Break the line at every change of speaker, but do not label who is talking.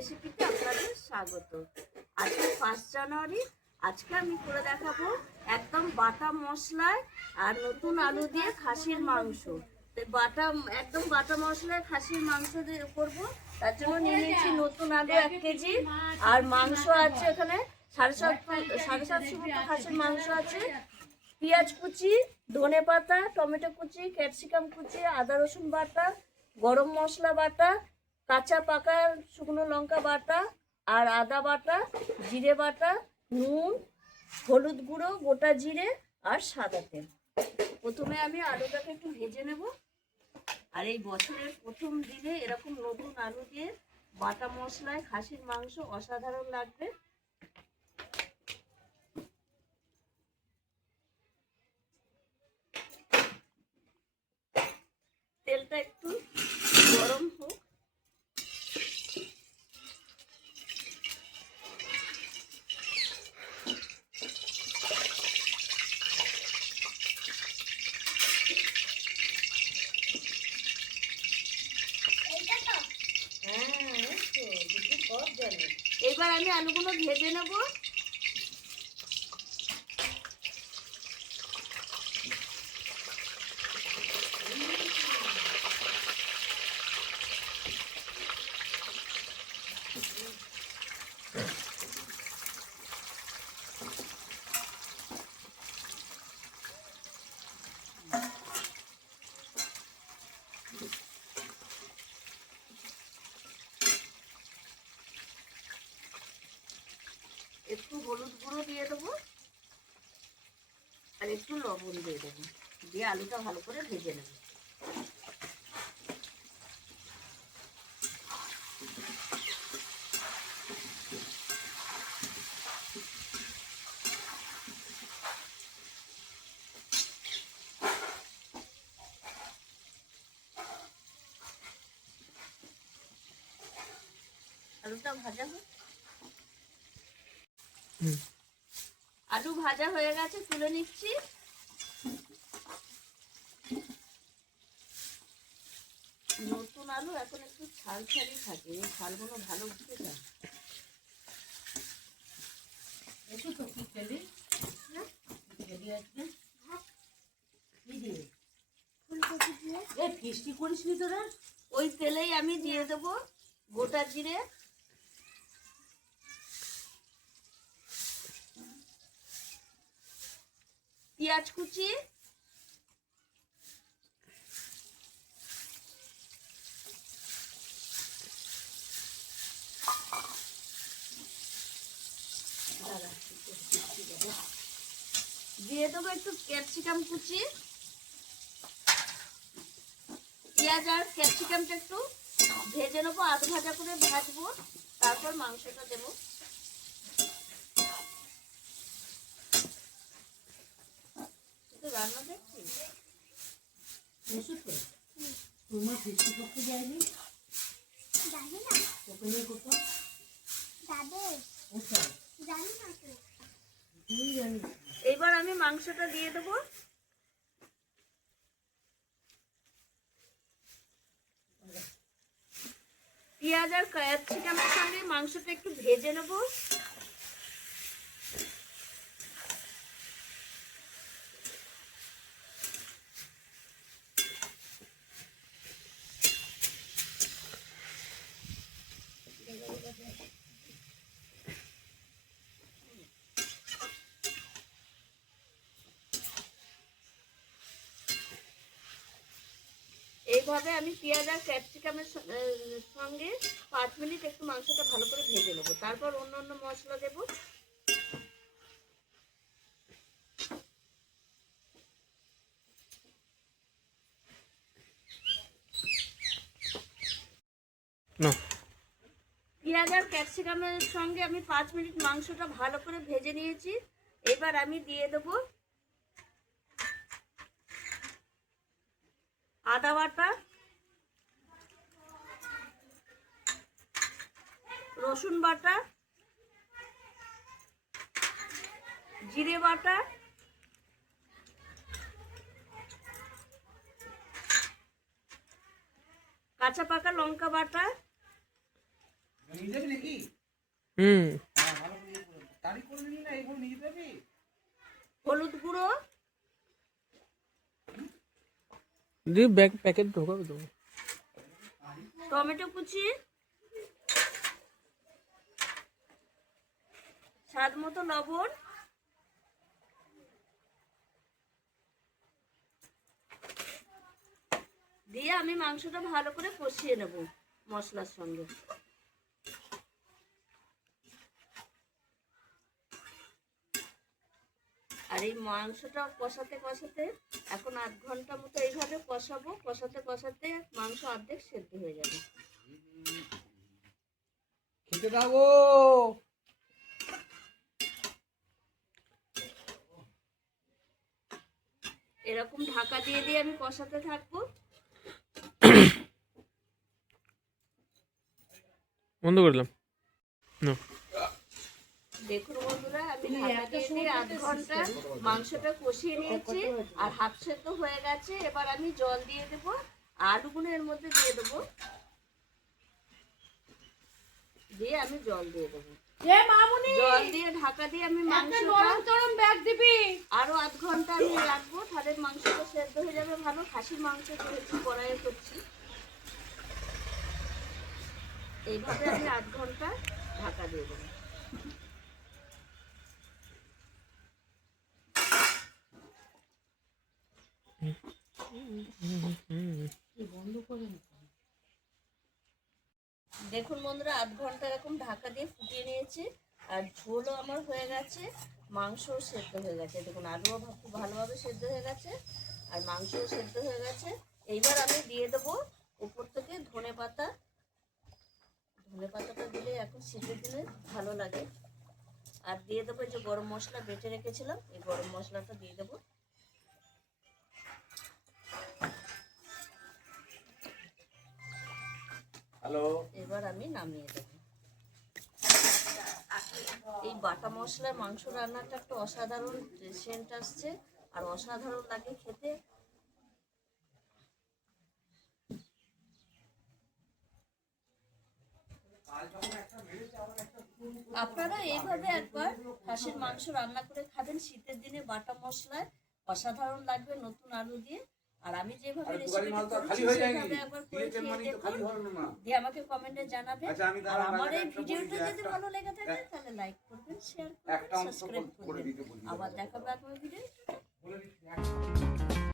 রেসিপিতে আপনাদের স্বাগত। আজকে ফার্স্ট জানুয়ারি, আজকে আমি করে দেখাবো একদম বাটা মশলায় আর নতুন আলু দিয়ে খাসির মাংস। বাটা, একদম বাটা মশলায় খাসির মাংস দিয়ে করব। তার জন্য নিয়ে নিয়েছি নতুন আলু এক কেজি। আর মাংস আছে এখানে, সাড়ে সাত সাড়ে সাতশো মতো খাসির মাংস আছে। পেঁয়াজ কুচি, ধনে পাতা, টমেটো কুচি, ক্যাপসিকাম কুচি, আদা রসুন বাটা, গরম মশলা বাটা কাঁচা পাকা শুকনো লঙ্কা বাটা আর আদা বাটা, জিরে বাটা, নুন, হলুদ গুঁড়ো, গোটা জিরে আর সাদা তেল। প্রথমে আমি আলুটাকে একটু ভেজে নেব। আর এই বছরের প্রথম দিনে এরকম নতুন আলু দিয়ে বাটা মশলায় খাসির মাংস অসাধারণ লাগবে। তেলটা একটু গরম হোক এবার আমি আলুগুলো ভেজে নেব একটু হলুদ গুঁড়ো দিয়ে দেবো। আর একটু লবণ দিয়ে দেবো। দিয়ে আলুটা ভালো করে ভেজে নেব। আলুটা ভাজা হোক। আলু ভাজা হয়ে গেছে তুলে নিচ্ছি। নতুন আলু এখন একটু ছাল ছাড়ই থাকে এই ছালগুলো ভালো উঠতে যায়
একটু তো কি খেলি খেলি দিয়ে। এ ফিস্টি করিস নি তোরা?
ওই তেলেই আমি দিয়ে দেবো গোটা জিরে। পেঁয়াজ কুচি, দিয়ে দেবো একটু ক্যাপসিকাম কুচি। পেঁয়াজ আর ক্যাপসিকামটা একটু ভেজে নেব, আধ ভাজা করে ভাজবো, তারপর মাংসটা দেবো। রান্না দেখছি?
তোমার ফিস্টি করতে যায়নি?
জানি না।
তোকে নিয়ে কোথাও
যাবে। জানি না
তুই জানিস
এবার আমি মাংসটা দিয়ে দেবো। পেঁয়াজ আর ক্যাপসিকামের সঙ্গে মাংসটা একটু ভেজে নেব। এইভাবে আমি পেঁয়াজ আর ক্যাপসিকামের সঙ্গে পাঁচ মিনিট একটু মাংসটা ভালো করে ভেজে নেব। তারপর অন্য অন্য মশলা দেবো। পেঁয়াজ আর ক্যাপসিকামের সঙ্গে আমি পাঁচ মিনিট মাংসটা ভালো করে ভেজে নিয়েছি। এবার আমি দিয়ে দেবো আদা বাটা রসুন বাটা জিরে বাটা কাঁচা পাকা লঙ্কা বাটা।
নিয়ে যাবি নাকি?
হুম।
হ্যাঁ ভালো করে ইয়ে করে দে। তারিখ করে নিলি না এইগুলো নিয়ে যাবি
হলুদ গুঁড়ো
দিয়ে ব্যাগ, প্যাকেট ঢোকাবে তো
টমেটো কুচি। স্বাদ মতো লবণ। দিয়ে আমি মাংসটা ভালো করে কষিয়ে নেব মশলার সঙ্গে। আর এই মাংসটা কষাতে কষাতে এখন আধ ঘণ্টা মতো এইভাবে কষাবো কষাতে কষাতে মাংস অর্ধেক সেদ্ধ হয়ে যাবে।
খেতে দাও
এরকম ঢাকা দিয়ে দিয়ে আমি কষাতে থাকব।
বন্ধ করলাম না
দেখুন বন্ধুরা আমি ঢাকা দিয়ে আধ ঘণ্টা মাংসটা কষিয়ে নিয়েছি আর হাফ সেদ্ধ হয়ে গেছে। এবার আমি জল দিয়ে দেব আলুগুলো এর মধ্যে দিয়ে দেবো। দিয়ে আমি জল দিয়ে দেবো। জল দিয়ে ঢাকা দিয়ে আমি
ব্যাগ দিবি।
আরও আধ ঘণ্টা আমি রাখব তাহলে মাংসটা সেদ্ধ হয়ে যাবে ভালো। খাসির মাংস করেছি কড়াইয়ে করছি। এইভাবে আমি আধ ঘণ্টা ঢাকা দিয়ে দেবো
বন্ধ করে
দেখুন বন্ধুরা, আধ ঘণ্টা এরকম ঢাকা দিয়ে ফুটিয়ে নিয়েছি, আর ঝোলও আমার হয়ে গেছে, মাংসও সেদ্ধ হয়ে গেছে। দেখুন, আলুও খুব ভালোভাবে সেদ্ধ হয়ে গেছে, আর মাংসও সেদ্ধ হয়ে গেছে। এইবার আমি দিয়ে দেবো উপর থেকে ধনে পাতা। ধনে পাতাটা দিলে এখন শীতের দিনে ভালো লাগে। আর দিয়ে দেবো যে গরম মশলা, বেটে রেখেছিলাম, এই গরম মশলাটা দিয়ে দেবো।
হ্যালো
এবার আমি নামিয়ে দেবো। এই বাটা মশলার মাংস রান্নাটা একটা অসাধারণ সেন্ট আসছে, আর অসাধারণ লাগে খেতে। আপনারা এইভাবে একবার খাসির মাংস রান্না করে খাবেন, শীতের দিনে বাটা মশলায় অসাধারণ লাগবে নতুন আলু দিয়ে। আর আমি যেভাবে
হয়ে
দিয়ে আমাকে কমেন্টে জানাবে
আচ্ছা,
আর আমার এই ভিডিওটা যদি ভালো লেগে থাকে তাহলে লাইক করবেন শেয়ার করবেন সাবস্ক্রাইব করবেন। আবার দেখাবো আগামী ভিডিও